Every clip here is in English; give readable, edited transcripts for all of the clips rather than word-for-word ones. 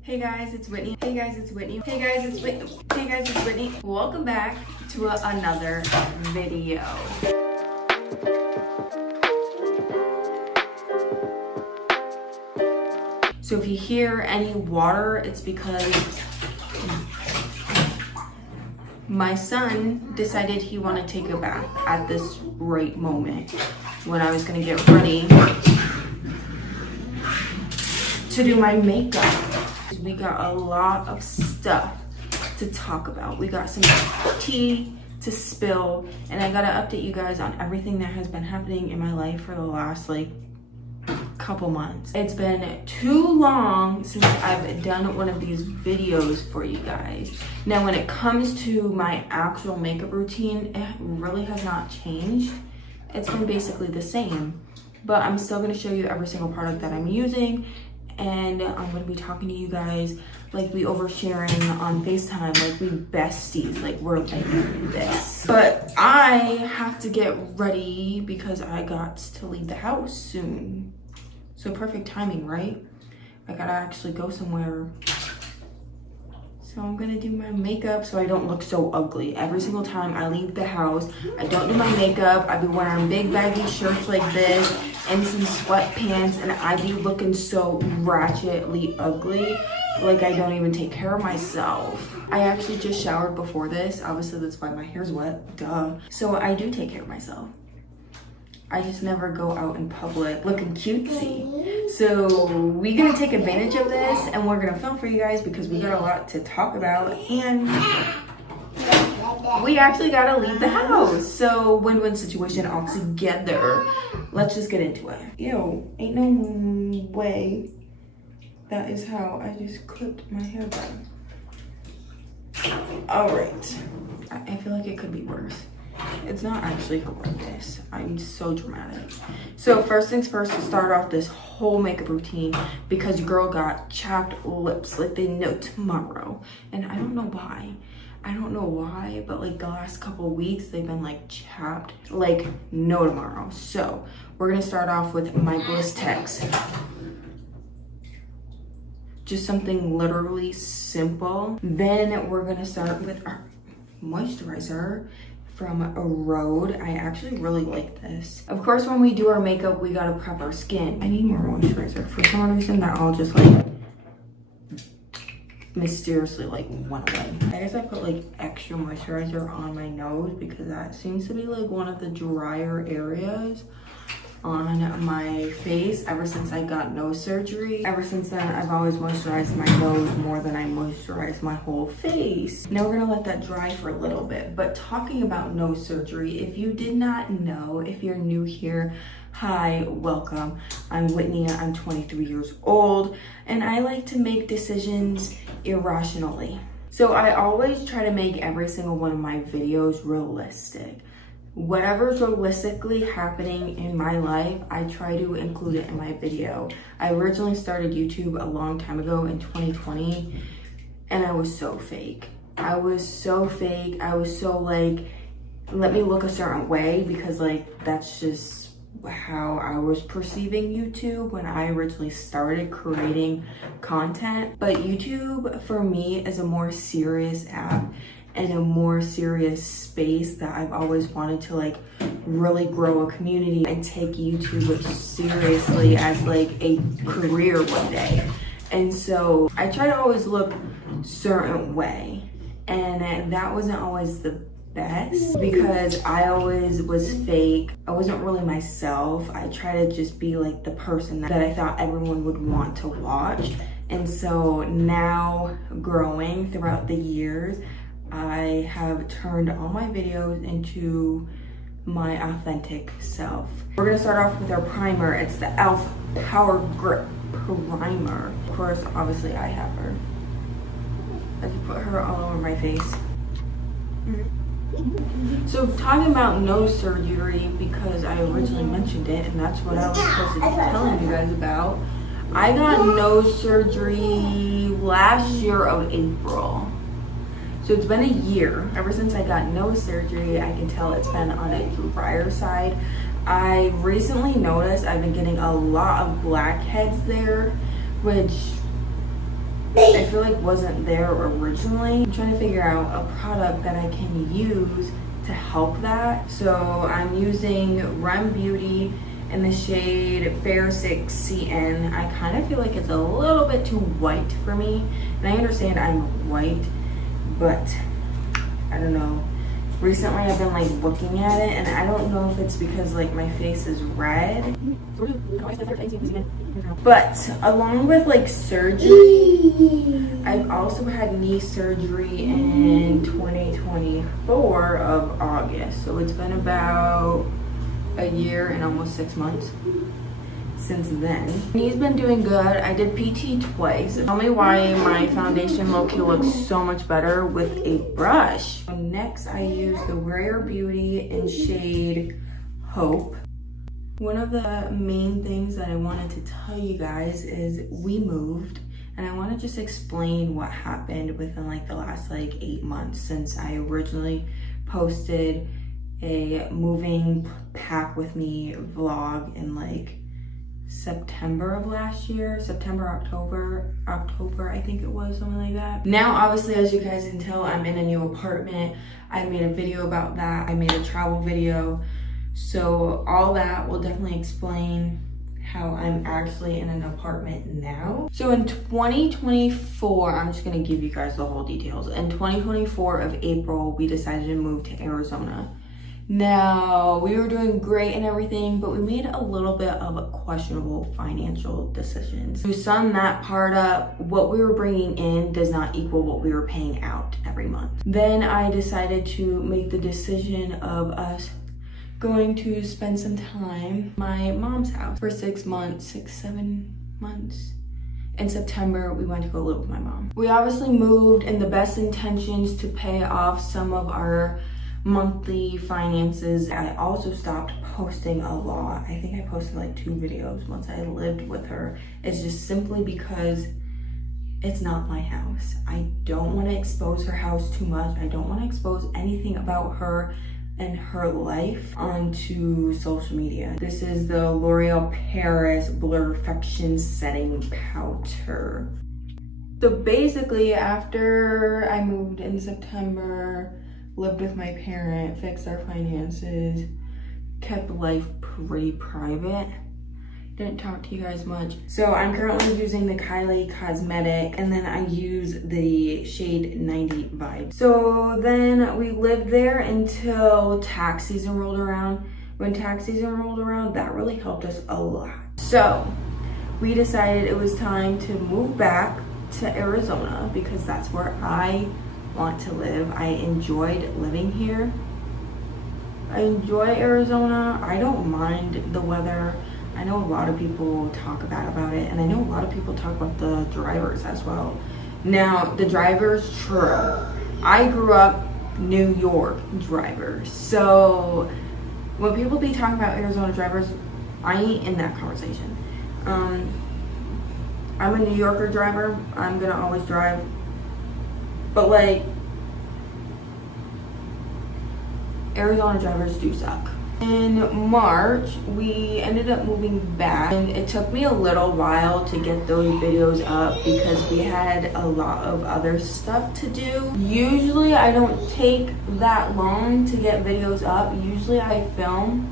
Hey guys, it's Whitney. Hey guys, it's Whitney. Hey guys, it's Whitney. Hey guys, it's Whitney. Welcome back to another video. So if you hear any water, it's because my son decided he wanted to take a bath at this right moment when I was gonna get ready to do my makeup. We got a lot of stuff to talk about. We got some tea to spill, and I gotta update you guys on everything that has been happening in my life for the last couple months. It's been too long since I've done one of these videos for you guys. Now, when it comes to my actual makeup routine, it really has not changed. It's been basically the same, but I'm still gonna show you every single product that I'm using. And I'm gonna be talking to you guys like we oversharing on FaceTime, like we besties, like we're like this. But I have to get ready because I got to leave the house soon. So perfect timing, right? I gotta actually go somewhere. So I'm gonna do my makeup so I don't look so ugly. Every single time I leave the house, I don't do my makeup. I be wearing big baggy shirts like this and some sweatpants, and I be looking so ratchetly ugly, like I don't even take care of myself. I actually just showered before this. Obviously that's why my hair's wet, duh. So I do take care of myself. I just never go out in public looking cutesy. So we're gonna take advantage of this and we're gonna film for you guys because we got a lot to talk about and we actually gotta leave the house. So win-win situation all together. Let's just get into it. Ew, ain't no way that is how I just clipped my hair down. All right, I feel like it could be worse. It's not actually horrendous. I'm so dramatic. So first things first, to start off this whole makeup routine, because your girl got chapped lips like they know tomorrow. And I don't know why. I don't know why, but like the last couple of weeks, they've been like chapped like no tomorrow. So we're gonna start off with my Blistex. Just something literally simple. Then we're gonna start with our moisturizer from Rhode. I actually really like this. Of course, when we do our makeup, we gotta prep our skin. I need more moisturizer. For some reason, that all just like mysteriously like went away. I guess I put like extra moisturizer on my nose because that seems to be like one of the drier areas on my face ever since I got nose surgery. Ever since then, I've always moisturized my nose more than I moisturize my whole face. Now we're gonna let that dry for a little bit. But talking about nose surgery, if you did not know, if you're new here, hi, welcome. I'm Whitney, I'm 23 years old, and I like to make decisions irrationally. So I always try to make every single one of my videos realistic. Whatever's realistically happening in my life, I try to include it in my video. I originally started YouTube a long time ago in 2020, and I was so fake. I was so fake. I was so like, let me look a certain way because like, that's just how I was perceiving YouTube when I originally started creating content. But YouTube for me is a more serious app and a more serious space that I've always wanted to like really grow a community and take YouTube seriously as like a career one day. And so I try to always look a certain way, and that wasn't always the best because I always was fake. I wasn't really myself. I try to just be like the person that I thought everyone would want to watch. And so now, growing throughout the years, I have turned all my videos into my authentic self. We're gonna start off with our primer. It's the e.l.f. Power Grip Primer. Of course, obviously I have her. I just put her all over my face. So talking about nose surgery, because I originally mentioned it and that's what I was supposed to be telling you guys about. I got nose surgery last year of April. So it's been a year. Ever since I got nose surgery, I can tell it's been on a drier side. I recently noticed I've been getting a lot of blackheads there, which feel like wasn't there originally. I'm trying to figure out a product that I can use to help that. So I'm using Rem Beauty in the shade Fair 6 CN. I kind of feel like it's a little bit too white for me. And I understand I'm white, but I don't know. Recently I've been like looking at it and I don't know if it's because like my face is red. But along with like surgery, I've also had knee surgery in 2024 of August. So it's been about a year and almost 6 months since then. Knee's been doing good. I did PT twice. Tell me why my foundation low-key looks so much better with a brush. So next I use the Rare Beauty in shade Hope. One of the main things that I wanted to tell you guys is we moved, and I want to just explain what happened within like the last like 8 months since I originally posted a moving pack with me vlog in like September of last year, October, I think it was, something like that. Now, obviously, as you guys can tell, I'm in a new apartment. I made a video about that. I made a travel video. So all that will definitely explain how I'm actually in an apartment now. So in 2024, I'm just gonna give you guys the whole details. In 2024 of April, we decided to move to Arizona. Now, we were doing great and everything, but we made a little bit of questionable financial decisions. To sum that part up, what we were bringing in does not equal what we were paying out every month. Then I decided to make the decision of us going to spend some time at my mom's house for 6 months, 7 months. In September, we went to go live with my mom. We obviously moved in the best intentions to pay off some of our monthly finances. I also stopped posting a lot. I think I posted like 2 videos once I lived with her. It's just simply because it's not my house. I don't want to expose her house too much. I don't want to expose anything about her and her life onto social media. This is the L'Oreal Paris Blurfection Setting Powder. So basically, after I moved in September, lived with my parent, fixed our finances, kept life pretty private, didn't talk to you guys much. So I'm currently using the Kylie Cosmetic, and then I use the shade 90 Vibe. So then we lived there until tax season rolled around. When tax season rolled around, that really helped us a lot. So we decided it was time to move back to Arizona because that's where I want to live. I enjoyed living here. I enjoy Arizona. I don't mind the weather. I know a lot of people talk bad about it, and I know a lot of people talk about the drivers as well. Now, the drivers, true. I grew up New York driver, so when people be talking about Arizona drivers, I ain't in that conversation. I'm a New Yorker driver. I'm gonna always drive. But like, Arizona drivers do suck. In March, we ended up moving back, and it took me a little while to get those videos up because we had a lot of other stuff to do. Usually I don't take that long to get videos up. Usually I film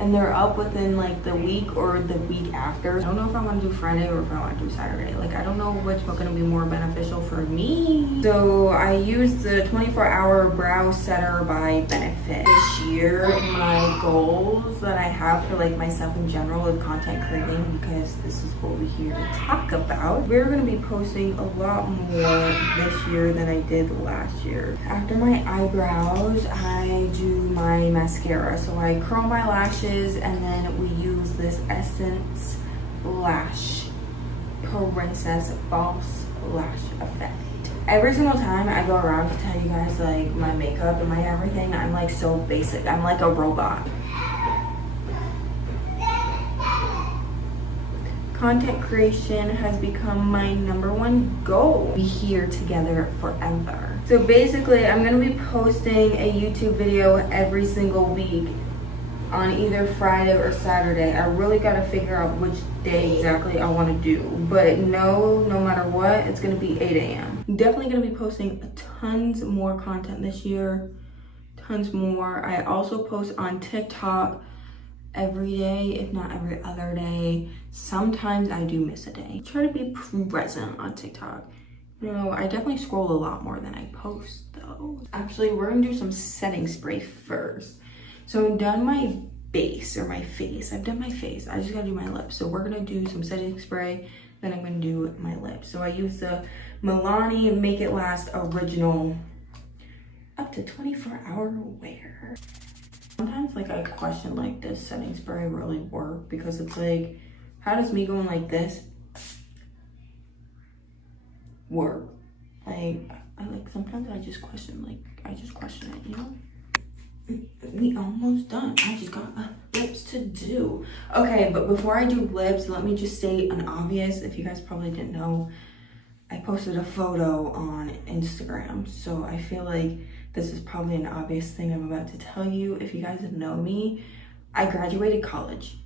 and they're up within like the week or the week after. I don't know if I want to do Friday or if I want to do Saturday. Like, I don't know which one's going to be more beneficial for me. So I used the 24-hour brow setter by Benefit. This year, my goals that I have for like myself in general with content creating, because this is what we're here to talk about, we're going to be posting a lot more this year than I did last year. After my eyebrows, I do my mascara. So I curl my lashes, and then we use this Essence Lash Princess False Lash Effect. Every single time I go around to tell you guys like my makeup and my everything, I'm like so basic. I'm like a robot. Content creation has become my #1 goal. Be here together forever. So basically, I'm gonna be posting a YouTube video every single week. on either Friday or Saturday. I really gotta figure out which day exactly I wanna do. But no matter what, it's gonna be 8 a.m. I'm definitely gonna be posting tons more content this year. Tons more. I also post on TikTok every day, if not every other day. Sometimes I do miss a day. Try to be present on TikTok. You know, I definitely scroll a lot more than I post though. Actually, we're gonna do some setting spray first. So I've done my base or my face. I've done my face. I just gotta do my lips. So we're gonna do some setting spray, then I'm gonna do my lips. So I use the Milani Make It Last Original up to 24-hour wear. Sometimes like I question like, does setting spray really work? Because it's like, how does me going like this work? Like, sometimes I just question it, you know? We almost done. I just got lips to do. Okay, but before I do lips, let me just say an obvious. If you guys probably didn't know, I posted a photo on Instagram. So I feel like this is probably an obvious thing I'm about to tell you. If you guys know me, I graduated college.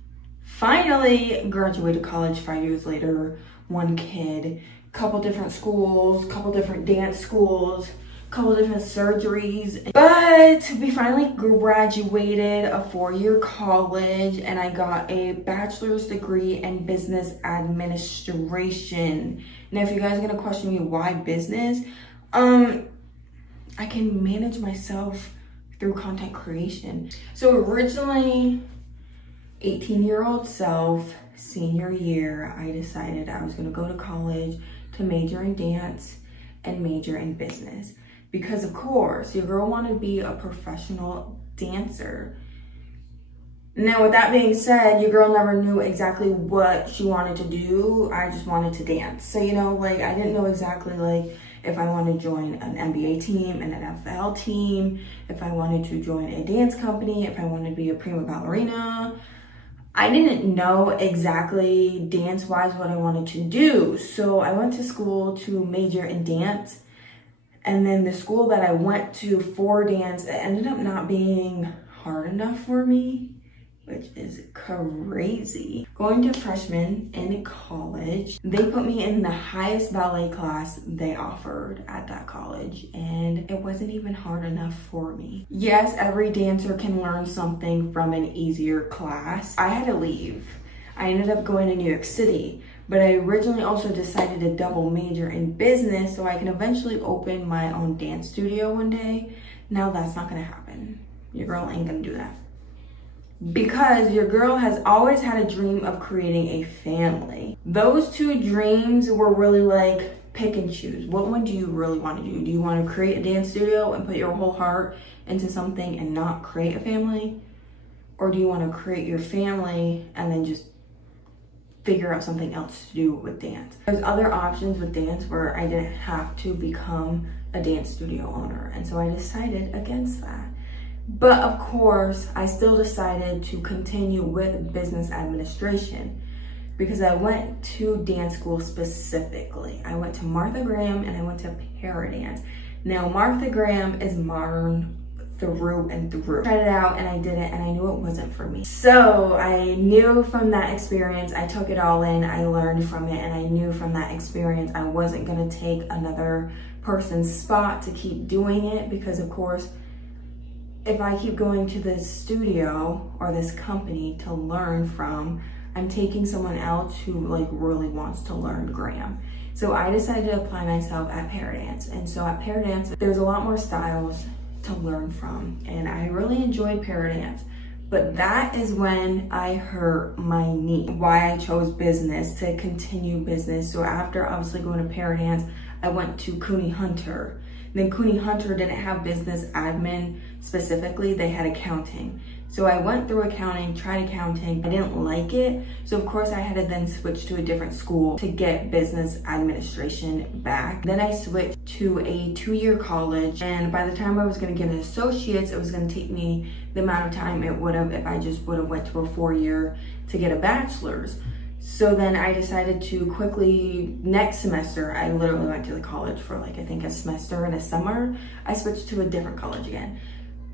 Finally graduated college 5 years later, one kid, couple different schools, couple different dance schools, couple different surgeries. But we finally graduated a 4-year college and I got a bachelor's degree in business administration. Now, if you guys are gonna question me why business, I can manage myself through content creation. So originally, 18-year-old self, senior year, I decided I was gonna go to college to major in dance and major in business. Because of course, your girl wanted to be a professional dancer. Now, with that being said, your girl never knew exactly what she wanted to do. I just wanted to dance. So, you know, like, I didn't know exactly, like, if I wanted to join an NBA team, an NFL team, if I wanted to join a dance company, if I wanted to be a prima ballerina. I didn't know exactly dance-wise what I wanted to do. So I went to school to major in dance. And then the school that I went to for dance, it ended up not being hard enough for me, which is crazy. Going to freshman in college, they put me in the highest ballet class they offered at that college, and it wasn't even hard enough for me. Yes, every dancer can learn something from an easier class. I had to leave. I ended up going to New York City, but I originally also decided to double major in business so I can eventually open my own dance studio one day. Now that's not gonna happen. Your girl ain't gonna do that. Because your girl has always had a dream of creating a family. Those two dreams were really like pick and choose. What one do you really want to do? Do you want to create a dance studio and put your whole heart into something and not create a family? Or do you want to create your family and then just figure out something else to do with dance? There's other options with dance where I didn't have to become a dance studio owner. And so I decided against that. But of course, I still decided to continue with business administration because I went to dance school specifically. I went to Martha Graham and I went to Paradance. Now, Martha Graham is modern through and through. I tried it out and I did it and I knew it wasn't for me. So I knew from that experience, I took it all in, I learned from it, and I knew from that experience I wasn't gonna take another person's spot to keep doing it because of course, if I keep going to this studio or this company to learn from, I'm taking someone else who like really wants to learn Graham. So I decided to apply myself at Paradance. And so at Paradance, there's a lot more styles to learn from. And I really enjoyed Paradance. But that is when I hurt my knee. Why I chose business, to continue business. So after obviously going to Paradance, I went to Cooney Hunter. Then Cooney Hunter didn't have business admin specifically, they had accounting. So I went through accounting, tried accounting, I didn't like it. So of course I had to then switch to a different school to get business administration back. Then I switched to a 2-year college, and by the time I was gonna get an associate's, it was gonna take me the amount of time it would have if I just would have went to a 4-year to get a bachelor's. So then I decided to quickly, next semester, I literally went to the college for like, I think a semester and a summer. I switched to a different college again.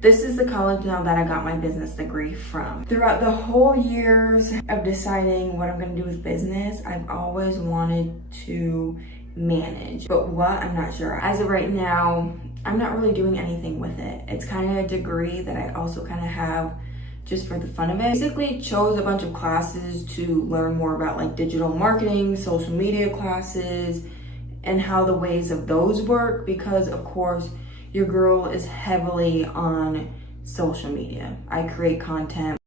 This is the college now that I got my business degree from. Throughout the whole years of deciding what I'm gonna do with business, I've always wanted to manage, but what, I'm not sure. As of right now, I'm not really doing anything with it. It's kind of a degree that I also kind of have just for the fun of it. Basically chose a bunch of classes to learn more about like digital marketing, social media classes, and how the ways of those work, because of course, your girl is heavily on social media. I create content.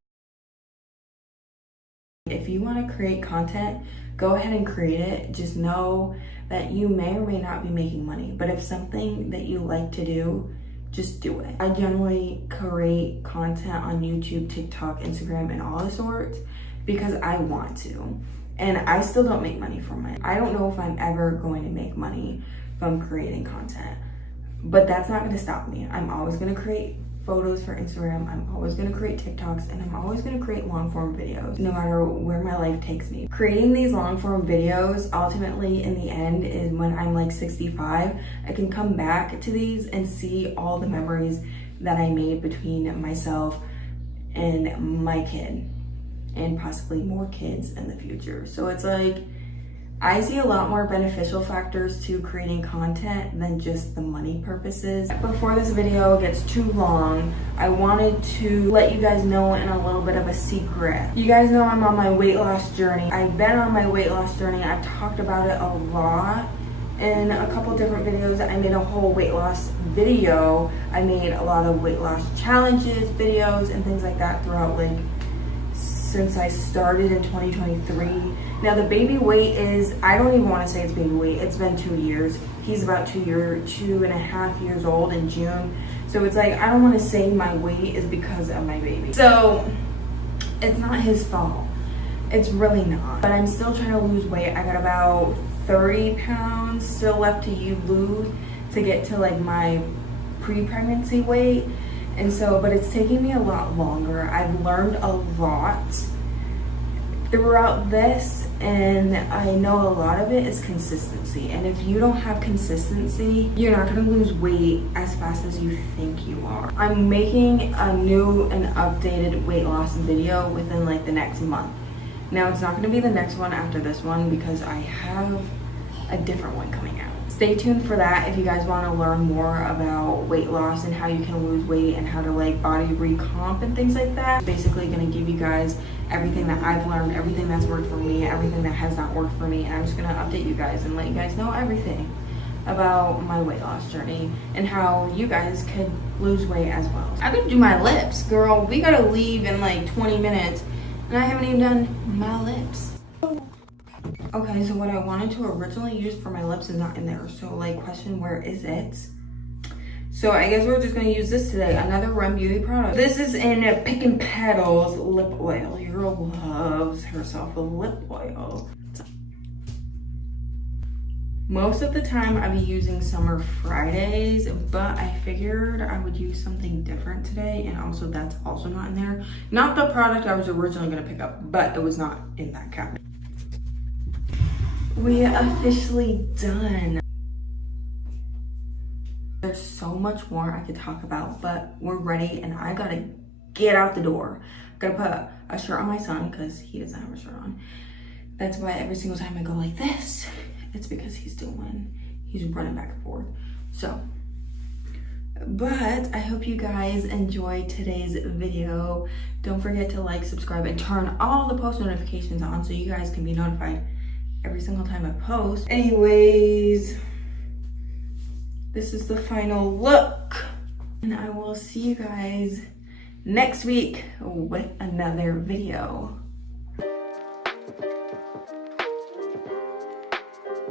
If you want to create content, go ahead and create it. Just know that you may or may not be making money, but if something that you like to do, just do it. I generally create content on YouTube, TikTok, Instagram, and all the sorts because I want to. And I still don't make money from it. I don't know if I'm ever going to make money from creating content. But that's not gonna stop me. I'm always gonna create photos for Instagram. I'm always gonna create TikToks, and I'm always gonna create long form videos, no matter where my life takes me. Creating these long form videos, ultimately in the end, is when I'm like 65, I can come back to these and see all the memories that I made between myself and my kid, and possibly more kids in the future. So it's like, I see a lot more beneficial factors to creating content than just the money purposes. Before this video gets too long, I wanted to let you guys know in a little bit of a secret. You guys know I'm on my weight loss journey. I've been on my weight loss journey. I've talked about it a lot in a couple different videos. I made a whole weight loss video. I made a lot of weight loss challenges, videos, and things like that throughout like since I started in 2023. Now the baby weight is, I don't even want to say it's baby weight. It's been 2 years. He's about 2.5 years old in June. So it's like, I don't want to say my weight is because of my baby. So it's not his fault. It's really not. But I'm still trying to lose weight. I got about 30 pounds still left to lose to get to like my pre-pregnancy weight. And so, but it's taking me a lot longer. I've learned a lot throughout this, and I know a lot of it is consistency. And if you don't have consistency, you're not gonna lose weight as fast as you think you are. I'm making a new and updated weight loss video within like the next month. Now it's not gonna be the next one after this one because I have a different one coming out. Stay tuned for that if you guys want to learn more about weight loss and how you can lose weight and how to like body recomp and things like that. Basically going to give you guys everything that I've learned, everything that's worked for me, everything that has not worked for me, and I'm just going to update you guys and let you guys know everything about my weight loss journey and how you guys could lose weight as well. I gotta do my lips, girl. We gotta leave in like 20 minutes and I haven't even done my lips. Okay, so what I wanted to originally use for my lips is not in there. So like, question, where is it? So I guess we're just gonna use this today. Another Run Beauty product. This is in Pick and Petals lip oil. Your girl loves herself a lip oil. Most of the time I be using Summer Fridays, but I figured I would use something different today, and also that's also not in there. Not the product I was originally gonna pick up, but it was not in that cabinet. We are officially done. There's so much more I could talk about, but we're ready and I gotta get out the door. Gotta put a shirt on my son because he doesn't have a shirt on. That's why every single time I go like this, it's because he's running back and forth. So, but I hope you guys enjoyed today's video. Don't forget to like, subscribe, and turn all the post notifications on so you guys can be notified every single time I post. Anyways, this is the final look. And I will see you guys next week with another video.